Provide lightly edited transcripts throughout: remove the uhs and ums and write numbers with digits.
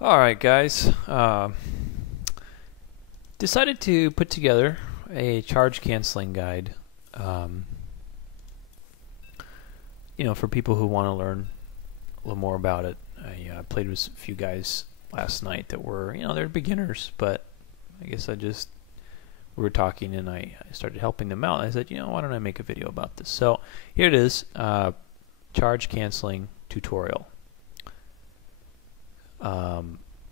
Alright guys, decided to put together a charge canceling guide um, for people who want to learn a little more about it. I played with a few guys last night that were, they're beginners, but I guess we were talking and I started helping them out. I said, why don't I make a video about this? So here it is, charge canceling tutorial.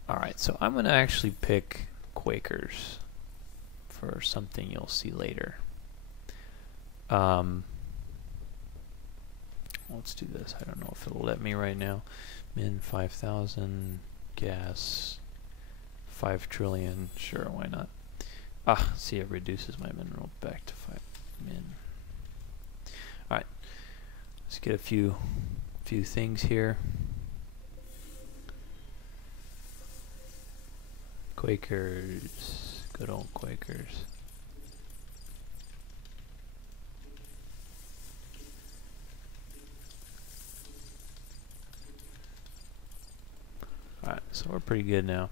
Alright, so I'm going to actually pick Quakers for something you'll see later. Let's do this. I don't know if it'll let me right now. Min 5,000, gas 5 trillion. Sure, why not? See, it reduces my mineral back to 5 min. Alright, let's get a few things here. Quakers, good old Quakers. Alright, so we're pretty good now.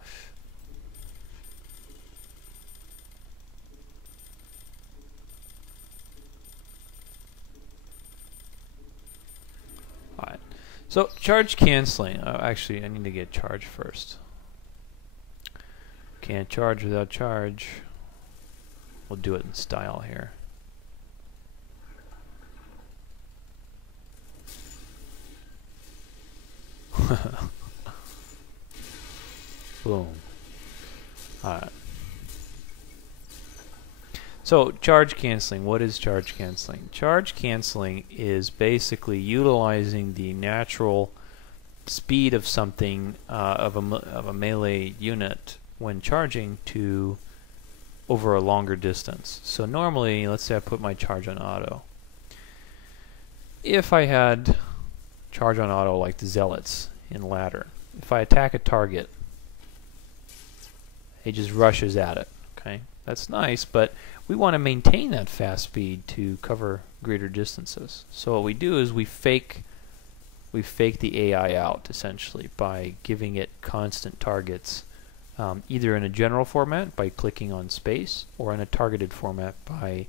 Alright, so charge canceling. Actually, I need to get charge first. Can't charge without charge. We'll do it in style here. Boom. Alright. So, charge canceling. What is charge canceling? Charge canceling is basically utilizing the natural speed of something, of a melee unit when charging to over a longer distance. So normally, let's say I put my charge on auto. If I had charge on auto like the Zealots in Ladder, if I attack a target, it just rushes at it. Okay, that's nice, but we want to maintain that fast speed to cover greater distances. So what we do is we fake the AI out essentially by giving it constant targets. Either in a general format by clicking on space, or in a targeted format by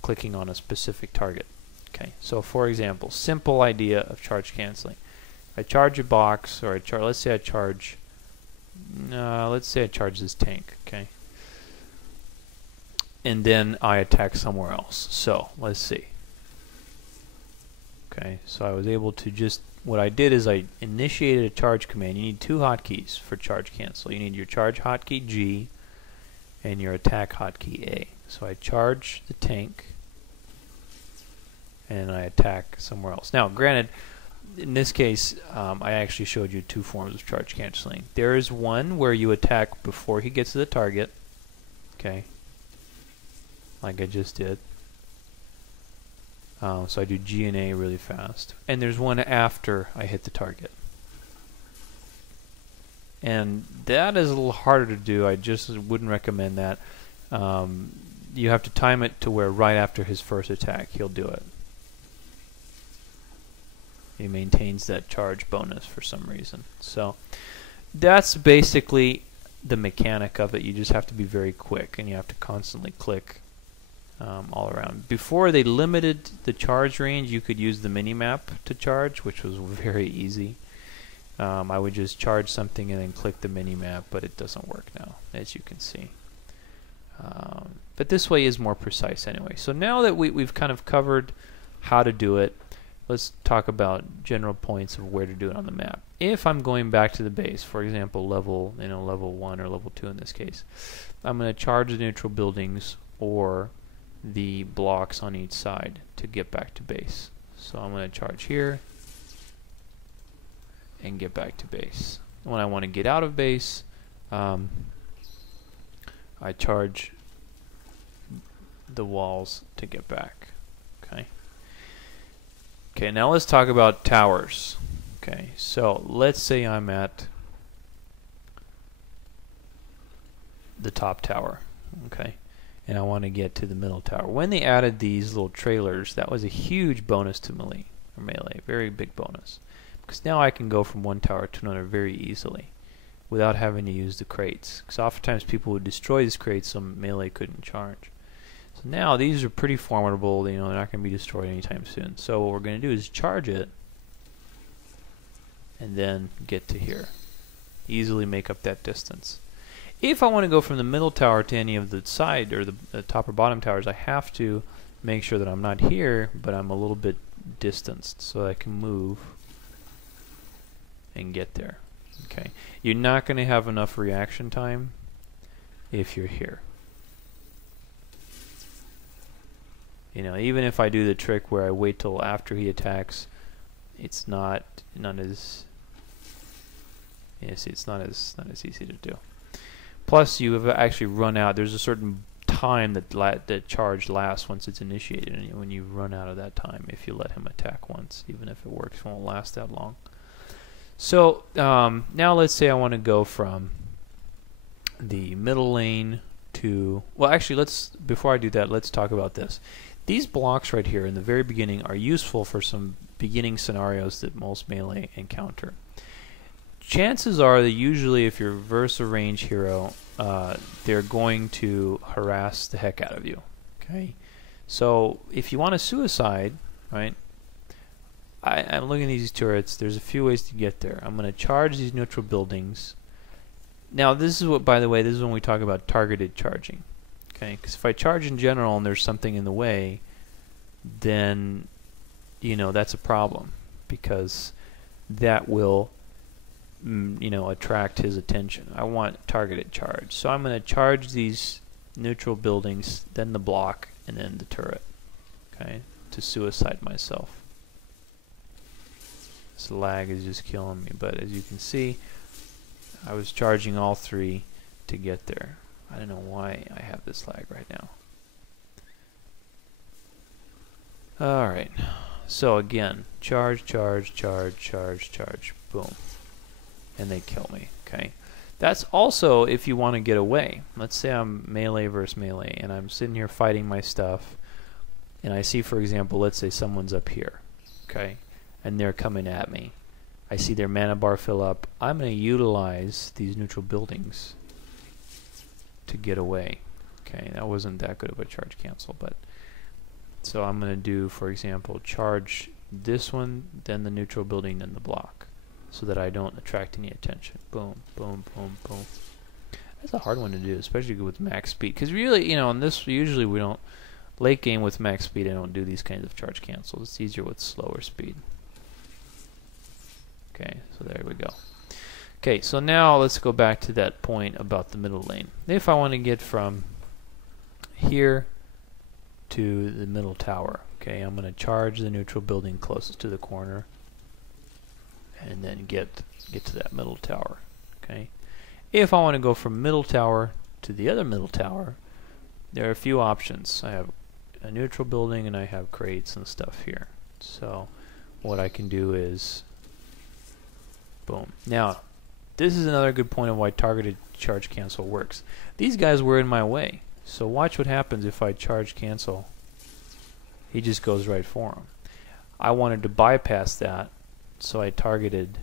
clicking on a specific target. Okay, so for example, simple idea of charge canceling. I charge a box, or let's say I charge this tank, okay, and then I attack somewhere else. So let's see. Okay, so I was able to what I did is I initiated a charge command. You need two hotkeys for charge cancel. You need your charge hotkey G and your attack hotkey A. So I charge the tank and I attack somewhere else. Now, granted, in this case, I actually showed you two forms of charge canceling. There is one where you attack before he gets to the target, okay, like I just did. So I do G and A really fast. And there's one after I hit the target. And that is a little harder to do. I just wouldn't recommend that. You have to time it to where right after his first attack he'll do it. He maintains that charge bonus for some reason. So that's basically the mechanic of it. You just have to be very quick and you have to constantly click all around. Before they limited the charge range, you could use the mini-map to charge, which was very easy. I would just charge something and then click the mini-map, but it doesn't work now, as you can see. But this way is more precise anyway. So now that we've kind of covered how to do it, let's talk about general points of where to do it on the map. If I'm going back to the base, for example, level 1 or level 2 in this case, I'm going to charge the neutral buildings or the blocks on each side to get back to base. So I'm going to charge here and get back to base. When I want to get out of base, I charge the walls to get back. Okay. Okay, now let's talk about towers. Okay, so let's say I'm at the top tower. Okay. And I want to get to the middle tower. When they added these little trailers, that was a huge bonus to melee, very big bonus. Because now I can go from one tower to another very easily. without having to use the crates. Because oftentimes people would destroy these crates so melee couldn't charge. So now these are pretty formidable, you know, they're not going to be destroyed anytime soon. So what we're going to do is charge it and then get to here. Easily make up that distance. If I want to go from the middle tower to any of the side or the top or bottom towers, I have to make sure that I'm not here, but I'm a little bit distanced so I can move and get there. Okay, you're not going to have enough reaction time if you're here. You know, even if I do the trick where I wait till after he attacks, it's not as it's not as easy to do. Plus, you have actually run out. There's a certain time that charge lasts once it's initiated, and when you run out of that time, if you let him attack once, even if it works, it won't last that long. So now let's say I want to go from the middle lane to, well, actually, before I do that, let's talk about this. These blocks right here in the very beginning are useful for some beginning scenarios that most melee encounter. Chances are that usually if you're versus a range hero, they're going to harass the heck out of you. Okay, so if you want to suicide, right? I'm looking at these turrets. There's a few ways to get there. I'm going to charge these neutral buildings. Now this is what, by the way, this is when we talk about targeted charging. Okay, because if I charge in general and there's something in the way, then you know that's a problem, because that will you know, attract his attention. I want targeted charge. So I'm going to charge these neutral buildings, then the block, and then the turret. Okay, to suicide myself. This lag is just killing me, but as you can see, I was charging all three to get there. I don't know why I have this lag right now. Alright, so again, charge, charge, charge, charge, charge, boom. And they kill me. Okay, that's also if you want to get away. Let's say I'm melee versus melee and I'm sitting here fighting my stuff, and I see, for example, let's say someone's up here, okay, and they're coming at me. I see their mana bar fill up. I'm going to utilize these neutral buildings to get away. Okay, that wasn't that good of a charge cancel, but so I'm going to do, for example, charge this one, then the neutral building, then the block, so that I don't attract any attention. Boom, boom, boom, boom. That's a hard one to do, especially with max speed. Because really, you know, on this, usually we don't, late game with max speed, I don't do these kinds of charge cancels. It's easier with slower speed. Okay, so there we go. Okay, so now let's go back to that point about the middle lane. If I want to get from here to the middle tower, okay, I'm going to charge the neutral building closest to the corner, and then get to that middle tower. Okay, if I want to go from middle tower to the other middle tower, there are a few options. I have a neutral building and I have crates and stuff here. So what I can do is boom. Now this is another good point of why targeted charge cancel works. These guys were in my way, so watch what happens if I charge cancel. He just goes right for him. I wanted to bypass that, so I targeted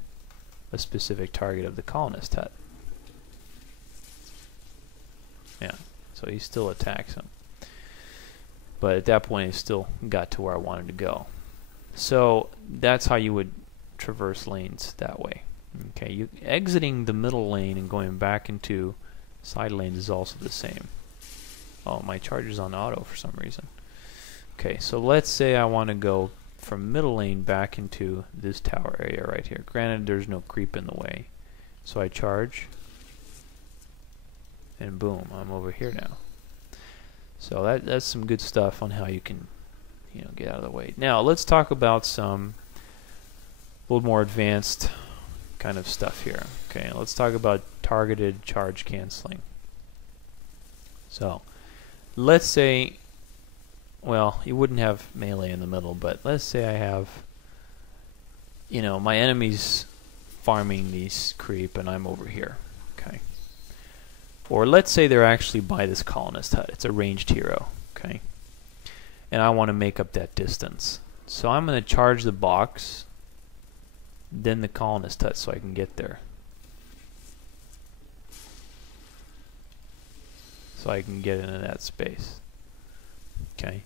a specific target of the colonist hut. Yeah, so he still attacks him. But at that point, he still got to where I wanted to go. So that's how you would traverse lanes that way. Okay, you exiting the middle lane and going back into side lanes is also the same. Oh, my charger's on auto for some reason. Okay, so let's say I want to go from middle lane back into this tower area right here. Granted, there's no creep in the way, so I charge, and boom, I'm over here now. So that's some good stuff on how you can, you know, get out of the way. Now let's talk about some a little more advanced kind of stuff here. Okay, let's talk about targeted charge canceling. So let's say, well, you wouldn't have melee in the middle, but let's say I have, you know, my enemy's farming these creep and I'm over here. Okay, or let's say they're actually by this colonist hut. It's a ranged hero. Okay, and I want to make up that distance, so I'm going to charge the box, then the colonist hut, so I can get there. so I can get into that space. Okay.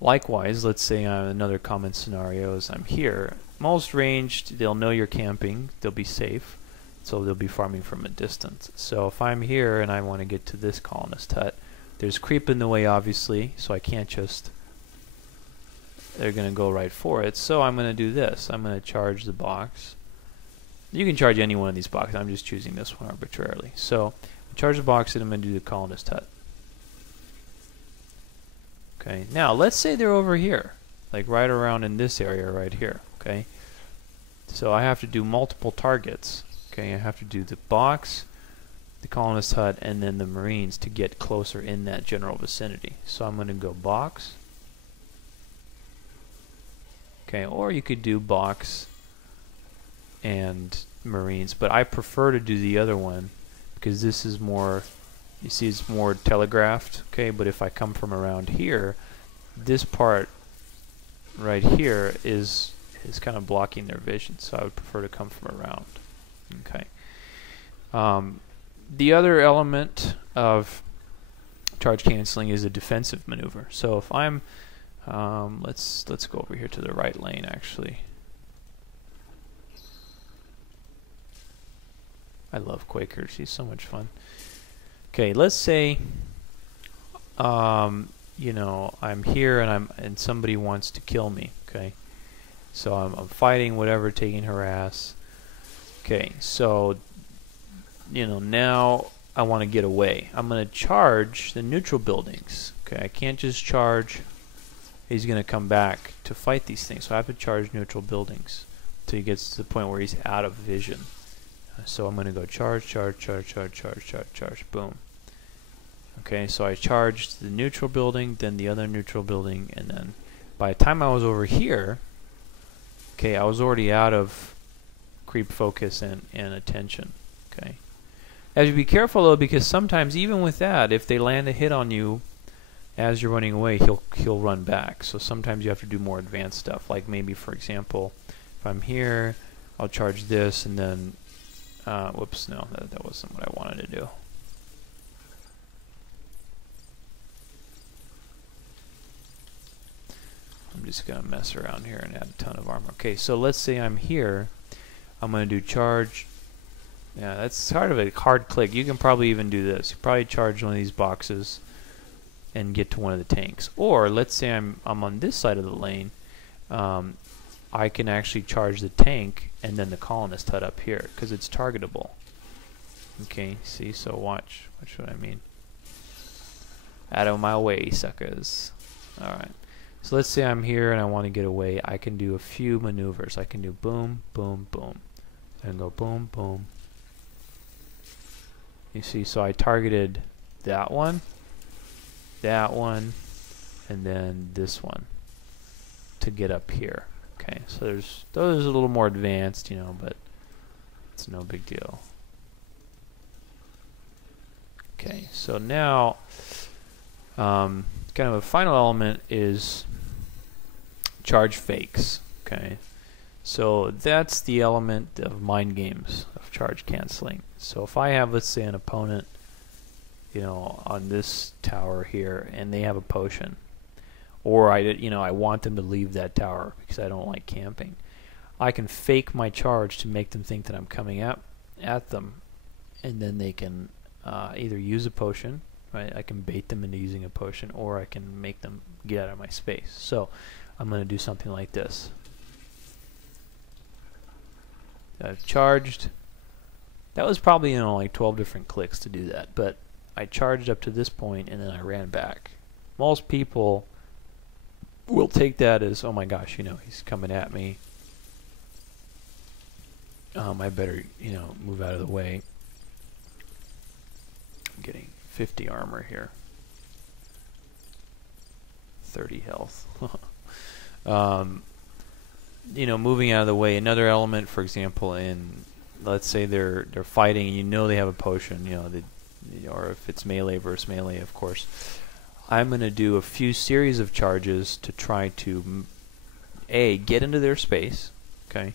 Likewise, let's say another common scenario is I'm here. Most ranged, they'll know you're camping, they'll be safe, so they'll be farming from a distance. So if I'm here and I want to get to this colonist hut, there's creep in the way obviously, so I can't just, they're going to go right for it. So I'm going to do this. I'm going to charge the box. You can charge any one of these boxes. I'm just choosing this one arbitrarily. So charge the box and I'm going to do the colonist hut. Okay, now let's say they're over here, like right around in this area right here. Okay, so I have to do multiple targets. Okay, I have to do the box, the colonist hut, and then the Marines to get closer in that general vicinity. So I'm going to go box. Okay, or you could do box and Marines, but I prefer to do the other one because this is more, you see it's more telegraphed. Okay, but if I come from around here, this part right here is kind of blocking their vision, so I would prefer to come from around. Okay. The other element of charge canceling is a defensive maneuver. So if I'm let's go over here to the right lane actually. I love Quaker. She's so much fun. Okay, let's say you know, I'm here and somebody wants to kill me. Okay, so I'm fighting whatever, taking harass. Okay, so you know, now I want to get away. I'm going to charge the neutral buildings. Okay, I can't just charge. He's going to come back to fight these things, so I have to charge neutral buildings till he gets to the point where he's out of vision. So I'm going to go charge, charge, charge, charge, charge, charge, charge, boom. Okay, so I charged the neutral building, then the other neutral building, and then by the time I was over here, okay, I was already out of creep focus and attention. Okay, you have to be careful though, because sometimes even with that, if they land a hit on you as you're running away, he'll run back. So sometimes you have to do more advanced stuff, like maybe for example, if I'm here, I'll charge this and then whoops, no, that wasn't what I wanted to do. I'm just going to mess around here and add a ton of armor. Okay, so let's say I'm here. I'm going to do charge. Yeah, that's sort of a hard click. You can probably even do this. You probably charge one of these boxes and get to one of the tanks. Or let's say I'm on this side of the lane. I can actually charge the tank and then the colonist hut up here because it's targetable. Okay, see, so watch what I mean. Out of my way, suckers. Alright. So let's say I'm here and I want to get away. I can do a few maneuvers. I can do boom, boom, boom. And go boom, boom. You see, so I targeted that one, and then this one to get up here. Okay, so those are a little more advanced, you know, but it's no big deal. Okay, so now kind of a final element is charge fakes. Okay, so that's the element of mind games of charge canceling. So if I have, let's say, an opponent, you know, on this tower here, and they have a potion, or I want them to leave that tower because I don't like camping, I can fake my charge to make them think that I'm coming at them, and then they can either use a potion, right? I can bait them into using a potion, or I can make them get out of my space. So I'm going to do something like this. I've charged. That was probably, you know, like 12 different clicks to do that, but I charged up to this point and then I ran back. Most people will take that as, oh my gosh, you know, he's coming at me. I better, you know, move out of the way. I'm getting 50 armor here. 30 health. You know, moving out of the way. Another element, for example, in, let's say they're fighting and you know they have a potion, you know, or if it's melee versus melee, of course. I'm going to do a few series of charges to try to get into their space, okay,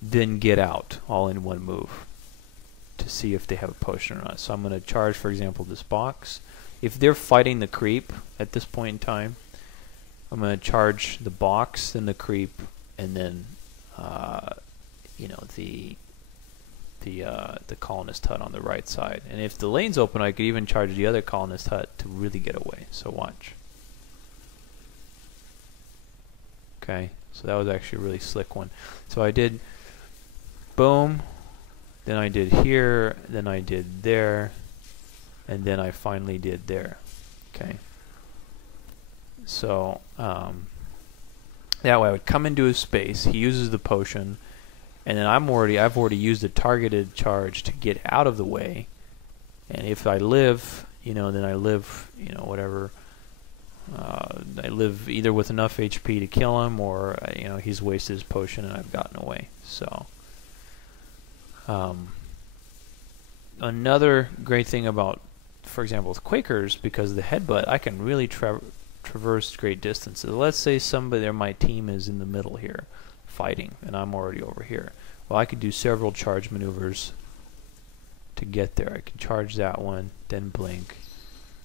then get out all in one move. to see if they have a potion or not. So I'm going to charge, for example, this box. If they're fighting the creep at this point in time, I'm going to charge the box, then the creep, and then you know, the colonist hut on the right side. And if the lane's open, I could even charge the other colonist hut to really get away. So watch. Okay, so that was actually a really slick one. So I did boom, then I did here, then I did there, and then I finally did there. Okay. So that way I would come into his space, he uses the potion, and then I've already used a targeted charge to get out of the way. And if I live, you know, then I live, you know, whatever. I live either with enough HP to kill him, or you know, he's wasted his potion and I've gotten away. So another great thing about, for example, with Quakers, because of the headbutt, I can really traverse great distances. Let's say somebody there, my team is in the middle here fighting, and I'm already over here. Well, I could do several charge maneuvers to get there. I can charge that one, then blink.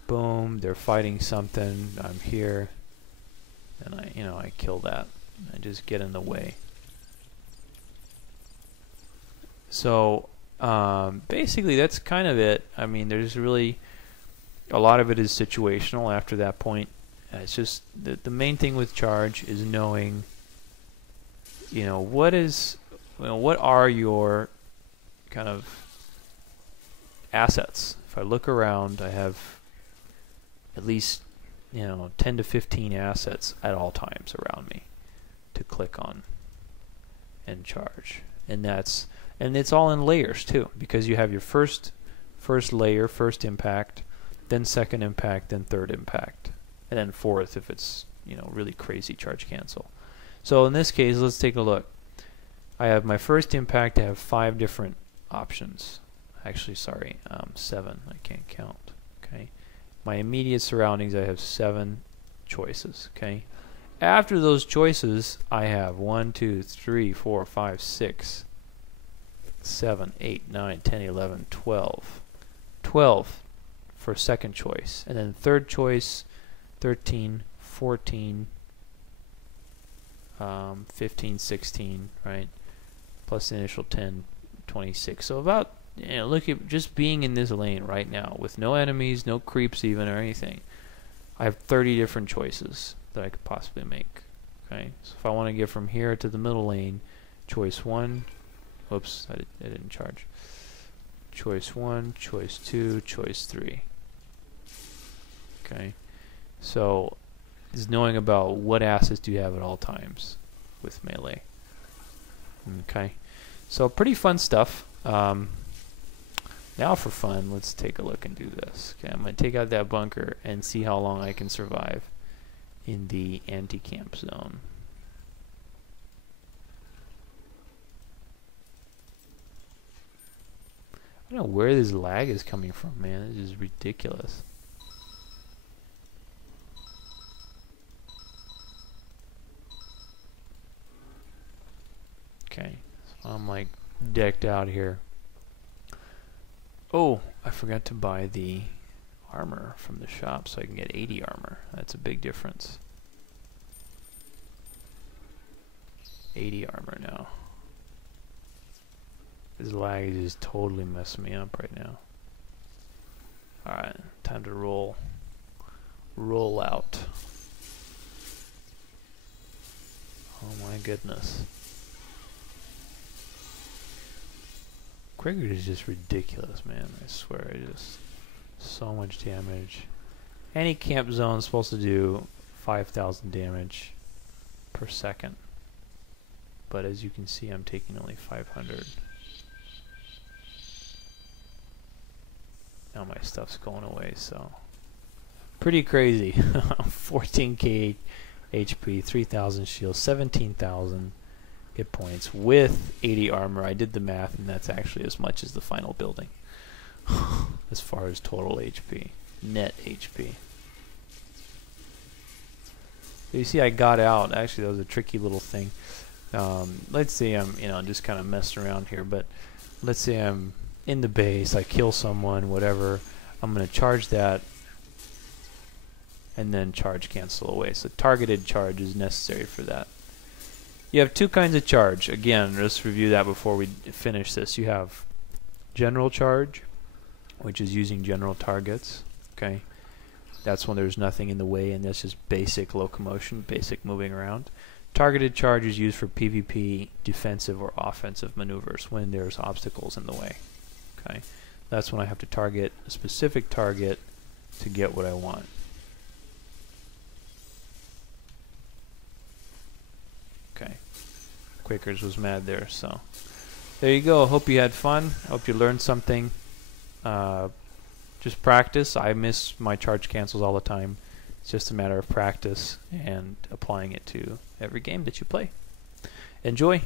Boom, they're fighting something, I'm here, and I kill that. I just get in the way. So basically that's kind of it. I mean, there's really a lot of it is situational after that point. It's just the main thing with charge is knowing, you know, what are your kind of assets. If I look around, I have at least, you know, 10 to 15 assets at all times around me to click on and charge. And it's all in layers too, because you have your first layer, first impact, then second impact, then third impact, and then fourth if it's, you know, really crazy charge cancel. So in this case, let's take a look. I have my first impact. I have 5 different options. Actually, sorry, 7. I can't count. Okay. My immediate surroundings, I have 7 choices. Okay. After those choices, I have 1, 2, 3, 4, 5, 6, 7, 8, 9, 10, 11, 12. 12 for second choice. And then third choice, 13, 14, 15, 16, right? Plus the initial 10, 26. So about, you know, look at just being in this lane right now with no enemies, no creeps even or anything. I have 30 different choices that I could possibly make. Okay, so if I want to get from here to the middle lane, choice 1, whoops, I didn't charge. Choice 1, choice 2, choice 3. Okay, so is knowing about what assets do you have at all times with melee. Okay, so pretty fun stuff. Now for fun, let's take a look and do this. Okay, I'm going to take out that bunker and see how long I can survive in the anti-camp zone. I don't know where this lag is coming from, man. This is ridiculous. Okay, so I'm like decked out here. Oh, I forgot to buy the armor from the shop so I can get 80 armor. That's a big difference. 80 armor now. This lag is just totally messing me up right now. Alright, time to roll out. Oh my goodness. Quaker is just ridiculous, man. I swear, just so much damage. Any camp zone is supposed to do 5,000 damage per second. But as you can see, I'm taking only 500. Now my stuff's going away, so pretty crazy. 14k HP, 3,000 shield, 17,000 hit points with 80 armor. I did the math, and that's actually as much as the final building as far as total HP, net HP. So you see I got out. Actually, that was a tricky little thing. Let's say I'm, just kind of messing around here, but let's say I'm, in the base, I kill someone, whatever, I'm going to charge that and then charge cancel away. So targeted charge is necessary for that. You have two kinds of charge. Again, let's review that before we finish this. You have general charge, which is using general targets. Okay, that's when there's nothing in the way, and this is basic locomotion, basic moving around. Targeted charge is used for PvP defensive or offensive maneuvers when there's obstacles in the way. Okay, that's when I have to target a specific target to get what I want. Okay, Quakers was mad there, so there you go. Hope you had fun. Hope you learned something. Just practice. I miss my charge cancels all the time. It's just a matter of practice and applying it to every game that you play. Enjoy.